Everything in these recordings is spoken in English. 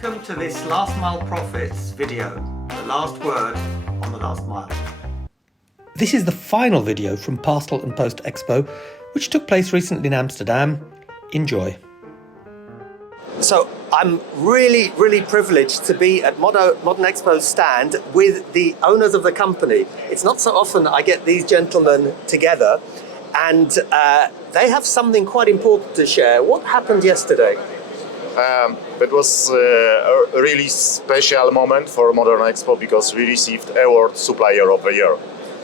Welcome to this Last Mile Profits video, the last word on the last mile. This is the final video from Parcel+Post Expo, which took place recently in Amsterdam. Enjoy. So I'm really privileged to be at Modern Expo's stand with the owners of the company. It's not so often I get these gentlemen together, and they have something quite important to share. What happened yesterday? That was a really special moment for Modern Expo because we received award Supplier of the Year.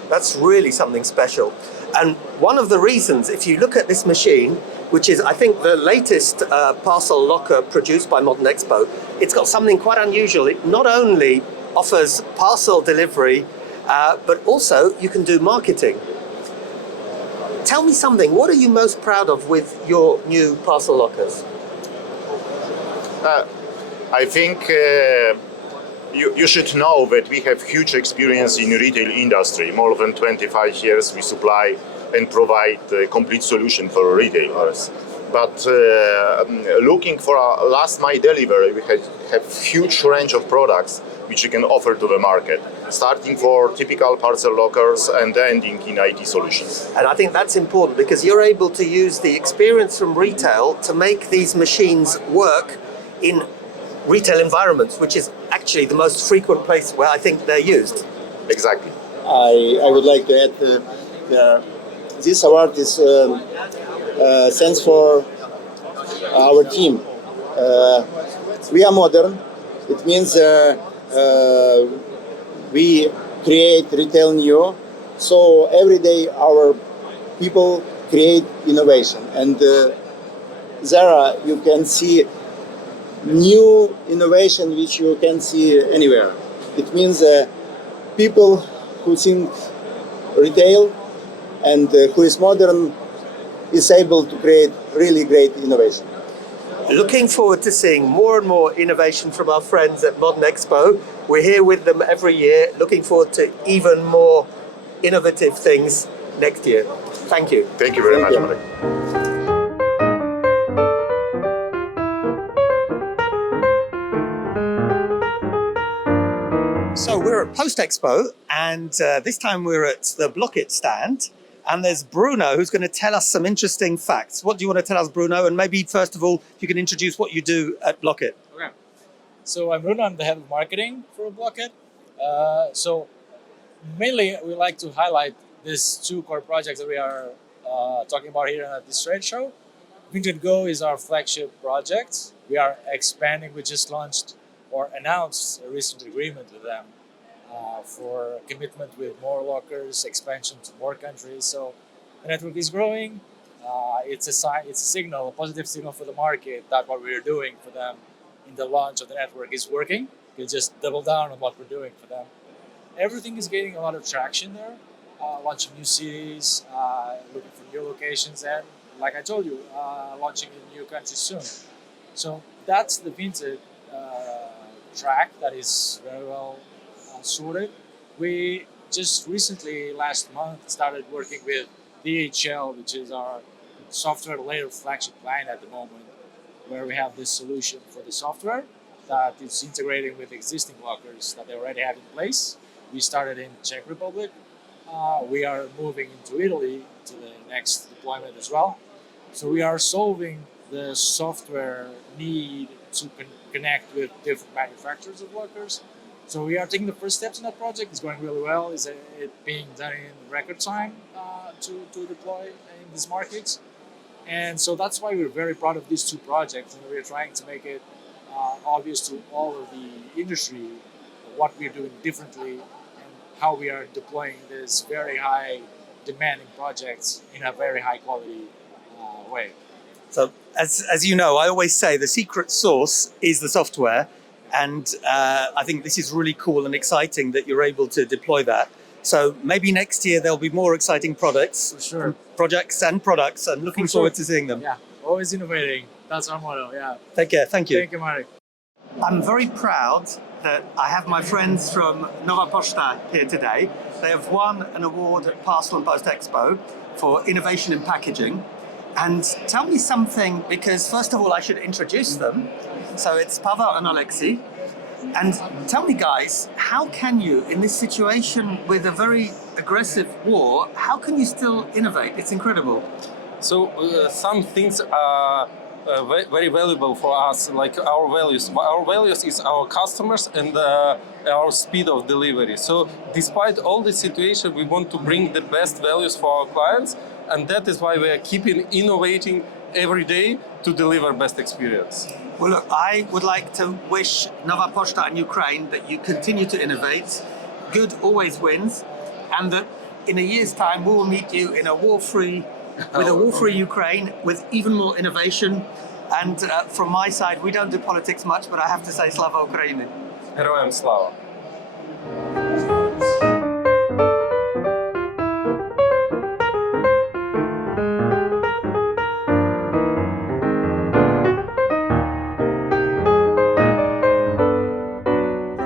That's really something special. And one of the reasons, if you look at this machine, which is, I think, the latest parcel locker produced by Modern Expo, it's got something quite unusual. It not only offers parcel delivery, but also you can do marketing. Tell me something, what are you most proud of with your new parcel lockers? I think you should know that we have huge experience in retail industry. More than 25 years we supply and provide a complete solution for retailers. But looking for a last mile delivery, we have huge range of products which you can offer to the market, starting for typical parcel lockers and ending in IT solutions. And I think that's important because you're able to use the experience from retail to make these machines work in retail environments, which is actually the most frequent place where I think they're used. Exactly. I would like to add this award is stands for our team. We are modern. It means we create retail new. So every day our people create innovation, and there you can see new innovation which you can see anywhere. It means people who think retail and who is modern is able to create really great innovation. Looking forward to seeing more and more innovation from our friends at Modern Expo. We're here with them every year, looking forward to even more innovative things next year. Thank you. Thank you very much, Marek. So we're at Post Expo, and this time we're at the Bloq.it stand, and there's Bruno who's going to tell us some interesting facts. What do you want to tell us, Bruno? And maybe first of all, if you can introduce what you do at Bloq.it. Okay. So I'm Bruno, I'm the head of marketing for Bloq.it. So mainly we like to highlight these two core projects that we are talking about here at this trade show. Vinted Go is our flagship project. We are expanding. We just launched or announced a recent agreement with them for commitment with more lockers, expansion to more countries. So the network is growing. It's a signal, a positive signal for the market that what we're doing for them in the launch of the network is working. We just double down on what we're doing for them. Everything is getting a lot of traction there. Launching new cities, looking for new locations, and like I told you, launching in new countries soon. So that's the Vinted track that is very well sorted. We just recently, last month, started working with DHL, which is our software layer flagship client at the moment, where we have this solution for the software that is integrating with existing lockers that they already have in place. We started in Czech Republic. We are moving into Italy to the next deployment as well. So we are solving the software need to connect with different manufacturers of lockers. So we are taking the first steps in that project. It's going really well. It's being done in record time to deploy in these markets. And so that's why we're very proud of these two projects, and we're trying to make it obvious to all of the industry what we're doing differently and how we are deploying this very high demanding projects in a very high quality way. So as you know, I always say the secret sauce is the software. And I think this is really cool and exciting that you're able to deploy that. So maybe next year there'll be more exciting products, For sure. projects and products, and looking forward to seeing them. Yeah, always innovating. That's our motto, yeah. Take care, thank you. Thank you, Marek. I'm very proud that I have my friends from Nowa Poczta here today. They have won an award at Parcel+Post Expo for innovation in packaging. And tell me something, because first of all, I should introduce them. So it's Pavel and Alexei. And tell me, guys, how can you, in this situation with a very aggressive war, how can you still innovate? It's incredible. So some things are very valuable for us, like our values. Our values is our customers and our speed of delivery. So despite all the situation, we want to bring the best values for our clients, and that is why we are keeping innovating every day to deliver best experience. Well, look, I would like to wish Nova Poczta and Ukraine that you continue to innovate. Good always wins, and that in a year's time we will meet you in a war-free, with a war-free Ukraine with even more innovation. And from my side, we don't do politics much, but I have to say, Slava Ukraini. Героям слава!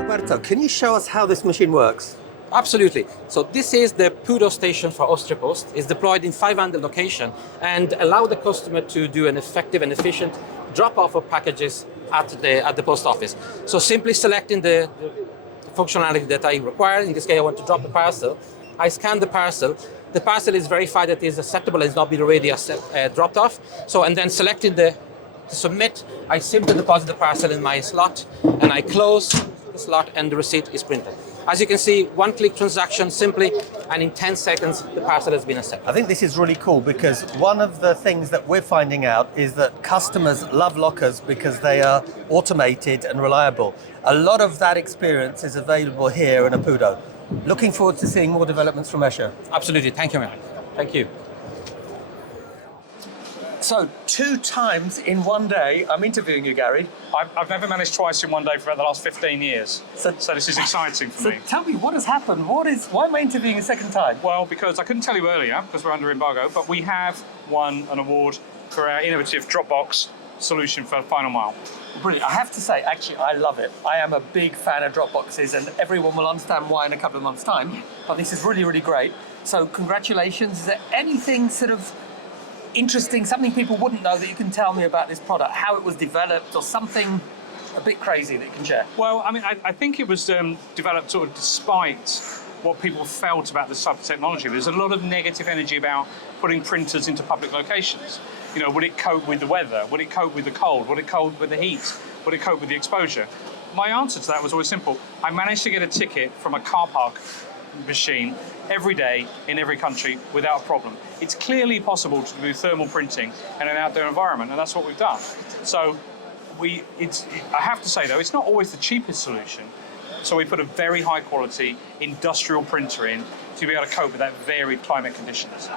Roberto, can you show us how this machine works? Absolutely. So this is the PUDO station for Austria Post. It's deployed in 500 locations and allow the customer to do an effective and efficient drop-off of packages at the post office. So simply selecting the functionality that I require. In this case, I want to drop the parcel. I scan the parcel. The parcel is verified that it is acceptable and is not been already dropped off. So, and then selecting to submit, I simply deposit the parcel in my slot and I close the slot and the receipt is printed. As you can see, one-click transaction simply, and in 10 seconds, the parcel has been accepted. I think this is really cool because one of the things that we're finding out is that customers love lockers because they are automated and reliable. A lot of that experience is available here in a PUDO. Looking forward to seeing more developments from Escher. Absolutely. Thank you, Marek. Thank you. So 2 times in one day, I'm interviewing you, Gary. I've never managed twice in one day for about the last 15 years. So this is exciting for me. Tell me, what has happened? Why am I interviewing a second time? Well, because I couldn't tell you earlier, because we're under embargo, but we have won an award for our innovative Dropbox solution for final mile. Brilliant. I have to say, actually, I love it. I am a big fan of Dropboxes, and everyone will understand why in a couple of months' time. But this is really, really great. So congratulations. Is there anything sort of interesting, something people wouldn't know that you can tell me about this product, how it was developed, or something a bit crazy that you can share? Well, I mean, I think it was developed sort of despite what people felt about this type of technology. There's a lot of negative energy about putting printers into public locations. You know, would it cope with the weather? Would it cope with the cold? Would it cope with the heat? Would it cope with the exposure? My answer to that was always simple. I managed to get a ticket from a car park machine every day in every country without a problem. It's clearly possible to do thermal printing in an outdoor environment, and that's what we've done. So I have to say though, it's not always the cheapest solution. So we put a very high quality industrial printer in to be able to cope with that varied climate conditions.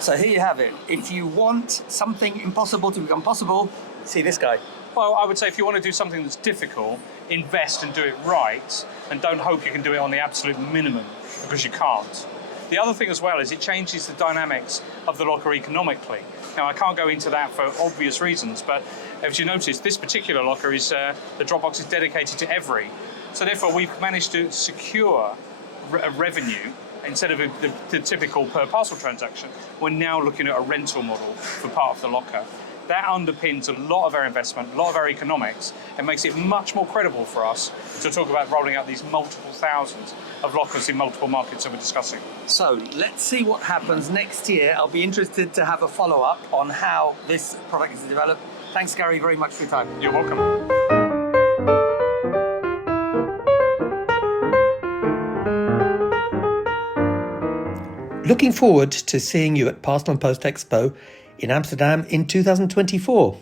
So here you have it. If you want something impossible to become possible, see this guy. Well, I would say if you want to do something that's difficult, invest and do it right, and don't hope you can do it on the absolute minimum, because you can't. The other thing as well is it changes the dynamics of the locker economically. Now, I can't go into that for obvious reasons, but as you notice, this particular locker is, the Dropbox is dedicated to every. So therefore, we've managed to secure a revenue instead of the typical per parcel transaction. We're now looking at a rental model for part of the locker. That underpins a lot of our investment, a lot of our economics, and makes it much more credible for us to talk about rolling out these multiple thousands of lockers in multiple markets that we're discussing. So let's see what happens next year. I'll be interested to have a follow-up on how this product is developed. Thanks, Gary, very much for your time. You're welcome. Looking forward to seeing you at Parcel+Post Expo in Amsterdam in 2024.